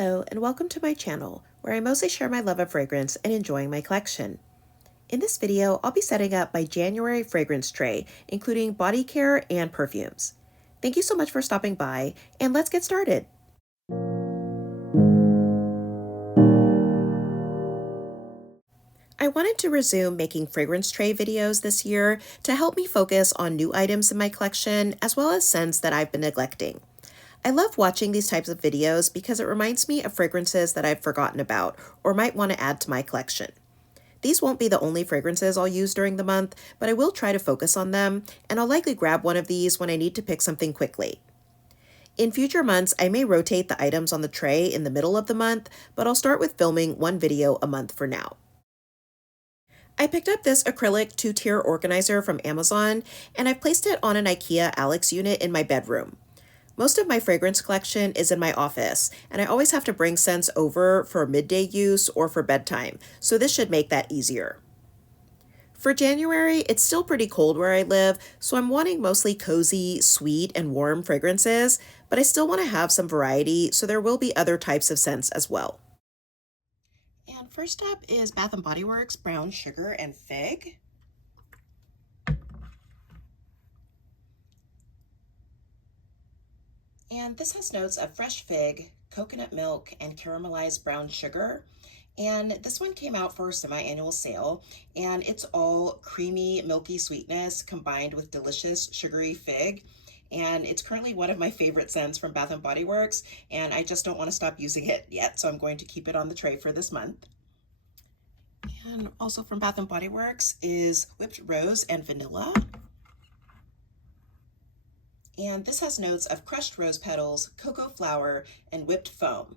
Hello, and welcome to my channel, where I mostly share my love of fragrance and enjoying my collection. In this video, I'll be setting up my January fragrance tray, including body care and perfumes. Thank you so much for stopping by, and let's get started. I wanted to resume making fragrance tray videos this year to help me focus on new items in my collection, as well as scents that I've been neglecting. I love watching these types of videos because it reminds me of fragrances that I've forgotten about or might want to add to my collection. These won't be the only fragrances I'll use during the month, but I will try to focus on them, and I'll likely grab one of these when I need to pick something quickly. In future months, I may rotate the items on the tray in the middle of the month, but I'll start with filming one video a month for now. I picked up this acrylic 2-tier organizer from Amazon, and I've placed it on an IKEA Alex unit in my bedroom. Most of my fragrance collection is in my office, and I always have to bring scents over for midday use or for bedtime, so this should make that easier. For January, it's still pretty cold where I live, so I'm wanting mostly cozy, sweet, and warm fragrances, but I still want to have some variety, so there will be other types of scents as well. And first up is Bath & Body Works Brown Sugar and Fig. And this has notes of fresh fig, coconut milk, and caramelized brown sugar. And this one came out for a semi-annual sale, and it's all creamy, milky sweetness combined with delicious sugary fig. And it's currently one of my favorite scents from Bath & Body Works, and I just don't want to stop using it yet, so I'm going to keep it on the tray for this month. And also from Bath & Body Works is Whipped Rose and Vanilla. And this has notes of crushed rose petals, cocoa flour, and whipped foam.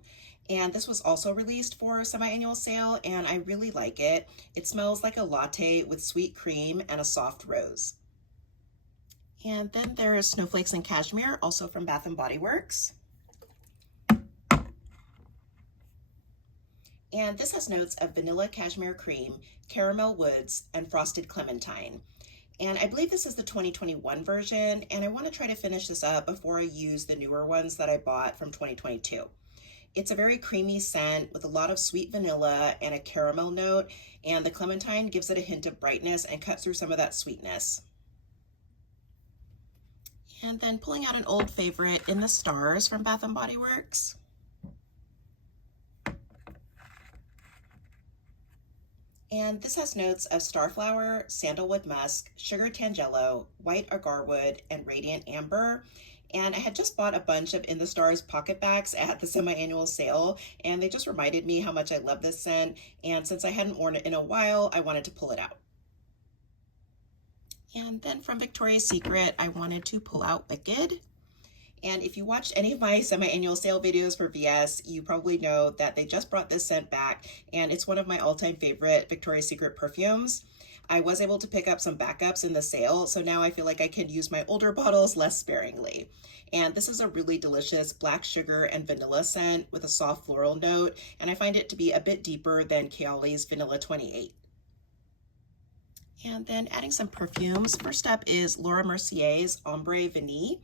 And this was also released for a semi-annual sale, and I really like it. It smells like a latte with sweet cream and a soft rose. And then there is Snowflakes and Cashmere, also from Bath & Body Works. And this has notes of vanilla cashmere cream, caramel woods, and frosted clementine. And I believe this is the 2021 version, and I want to try to finish this up before I use the newer ones that I bought from 2022. It's a very creamy scent with a lot of sweet vanilla and a caramel note, and the clementine gives it a hint of brightness and cuts through some of that sweetness. And then pulling out an old favorite in the Stars from Bath & Body Works. And this has notes of starflower, sandalwood musk, sugar tangelo, white agarwood, and radiant amber. And I had just bought a bunch of In the Stars pocket bags at the semi-annual sale, and they just reminded me how much I love this scent. And since I hadn't worn it in a while, I wanted to pull it out. And then from Victoria's Secret, I wanted to pull out Wicked. And if you watched any of my semi-annual sale videos for VS, you probably know that they just brought this scent back, and it's one of my all-time favorite Victoria's Secret perfumes. I was able to pick up some backups in the sale, so now I feel like I can use my older bottles less sparingly. And this is a really delicious black sugar and vanilla scent with a soft floral note, and I find it to be a bit deeper than Kayali's Vanilla 28. And then adding some perfumes. First up is Laura Mercier's Ambre Vanille.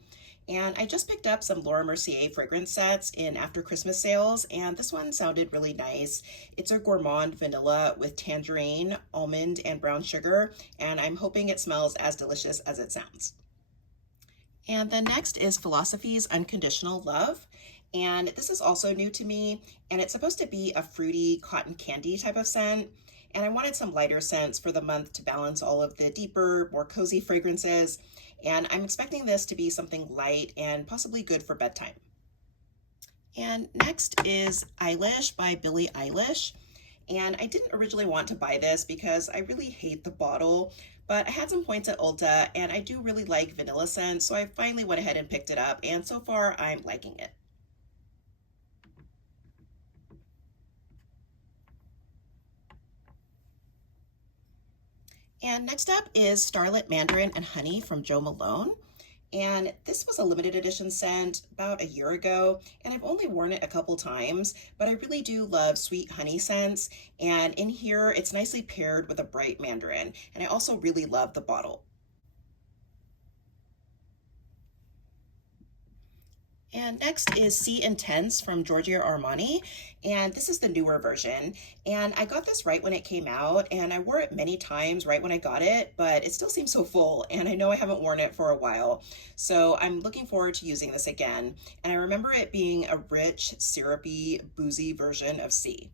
And I just picked up some Laura Mercier fragrance sets in after Christmas sales, and this one sounded really nice. It's a gourmand vanilla with tangerine, almond, and brown sugar, and I'm hoping it smells as delicious as it sounds. And then next is Philosophy's Unconditional Love. And this is also new to me, and it's supposed to be a fruity cotton candy type of scent. And I wanted some lighter scents for the month to balance all of the deeper, more cozy fragrances. And I'm expecting this to be something light and possibly good for bedtime. And next is Eilish by Billie Eilish. And I didn't originally want to buy this because I really hate the bottle, but I had some points at Ulta and I do really like vanilla scents, so I finally went ahead and picked it up, and so far I'm liking it. And next up is Starlit Mandarin and Honey from Jo Malone. And this was a limited edition scent about a year ago, and I've only worn it a couple times, but I really do love sweet honey scents. And in here, it's nicely paired with a bright mandarin. And I also really love the bottle. And next is C Intense from Giorgio Armani, and this is the newer version. And I got this right when it came out, and I wore it many times right when I got it, but it still seems so full, and I know I haven't worn it for a while. So I'm looking forward to using this again. And I remember it being a rich, syrupy, boozy version of C.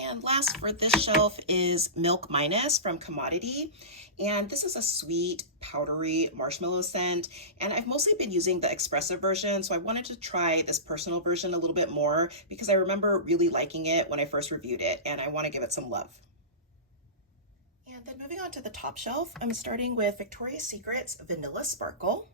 And last for this shelf is Milk Minus from Commodity. And this is a sweet, powdery marshmallow scent. And I've mostly been using the expressive version, so I wanted to try this personal version a little bit more because I remember really liking it when I first reviewed it, and I want to give it some love. And then moving on to the top shelf, I'm starting with Victoria's Secret's Vanilla Sparkle.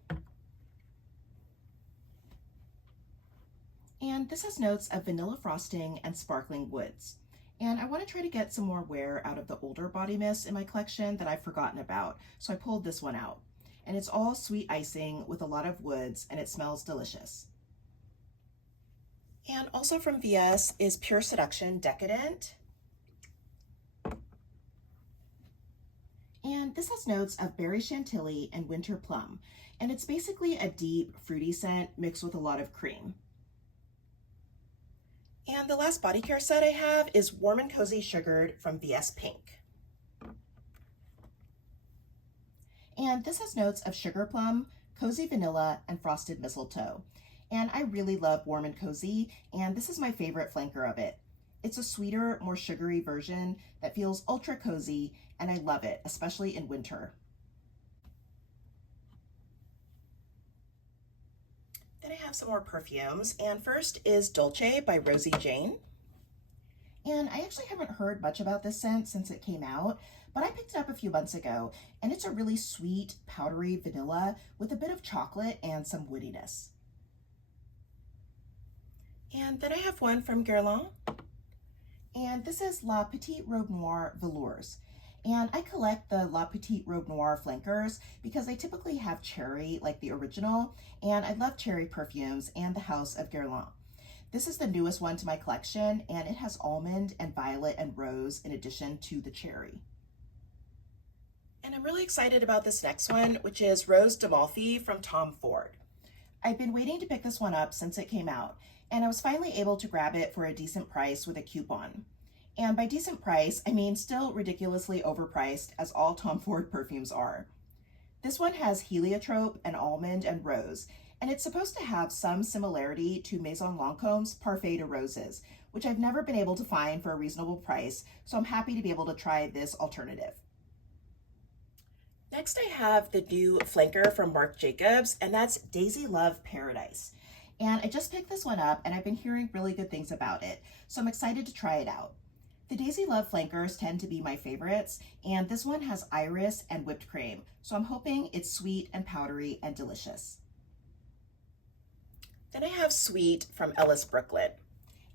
And this has notes of vanilla frosting and sparkling woods. And I want to try to get some more wear out of the older body mists in my collection that I've forgotten about, so I pulled this one out. And it's all sweet icing with a lot of woods, and it smells delicious. And also from VS is Pure Seduction Decadent. And this has notes of berry chantilly and winter plum, and it's basically a deep, fruity scent mixed with a lot of cream. And the last body care set I have is Warm and Cozy Sugared from VS Pink. And this has notes of sugar plum, cozy vanilla, and frosted mistletoe. And I really love Warm and Cozy, and this is my favorite flanker of it. It's a sweeter, more sugary version that feels ultra cozy, and I love it, especially in winter. Then I have some more perfumes, and first is Dulce by Rosie Jane. And I actually haven't heard much about this scent since it came out, but I picked it up a few months ago, and it's a really sweet, powdery vanilla with a bit of chocolate and some woodiness. And then I have one from Guerlain, and this is La Petite Robe Noire Velours. And I collect the La Petite Robe Noire flankers because they typically have cherry like the original, and I love cherry perfumes and the House of Guerlain. This is the newest one to my collection, and it has almond and violet and rose in addition to the cherry. And I'm really excited about this next one, which is Rose d'Amalfi from Tom Ford. I've been waiting to pick this one up since it came out, and I was finally able to grab it for a decent price with a coupon. And by decent price, I mean still ridiculously overpriced, as all Tom Ford perfumes are. This one has heliotrope and almond and rose, and it's supposed to have some similarity to Maison Lancome's Parfait de Roses, which I've never been able to find for a reasonable price, so I'm happy to be able to try this alternative. Next I have the new flanker from Marc Jacobs, and that's Daisy Love Paradise. And I just picked this one up, and I've been hearing really good things about it, so I'm excited to try it out. The Daisy Love flankers tend to be my favorites, and this one has iris and whipped cream, so I'm hoping it's sweet and powdery and delicious. Then I have Sweet from Ellis Brooklyn.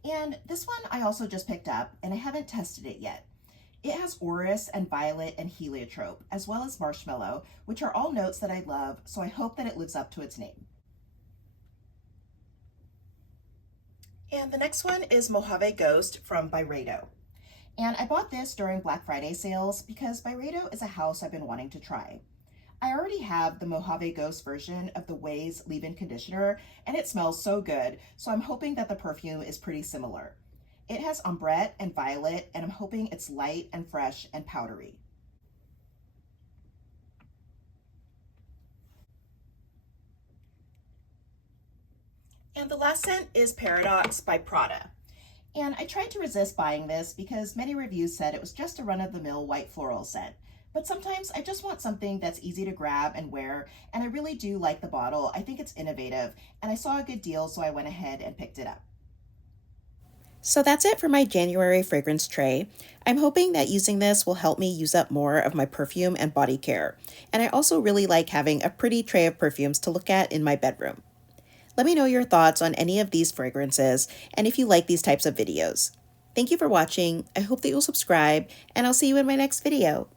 And this one I also just picked up, and I haven't tested it yet. It has orris and violet and heliotrope, as well as marshmallow, which are all notes that I love, so I hope that it lives up to its name. And the next one is Mojave Ghost from Byredo. And I bought this during Black Friday sales because Byredo is a house I've been wanting to try. I already have the Mojave Ghost version of the Ways leave-in conditioner, and it smells so good, so I'm hoping that the perfume is pretty similar. It has ombrette and violet, and I'm hoping it's light and fresh and powdery. And the last scent is Paradoxe by Prada. And I tried to resist buying this because many reviews said it was just a run-of-the-mill white floral scent. But sometimes I just want something that's easy to grab and wear, and I really do like the bottle. I think it's innovative, and I saw a good deal, so I went ahead and picked it up. So that's it for my January fragrance tray. I'm hoping that using this will help me use up more of my perfume and body care. And I also really like having a pretty tray of perfumes to look at in my bedroom. Let me know your thoughts on any of these fragrances and if you like these types of videos. Thank you for watching. I hope that you'll subscribe, and I'll see you in my next video.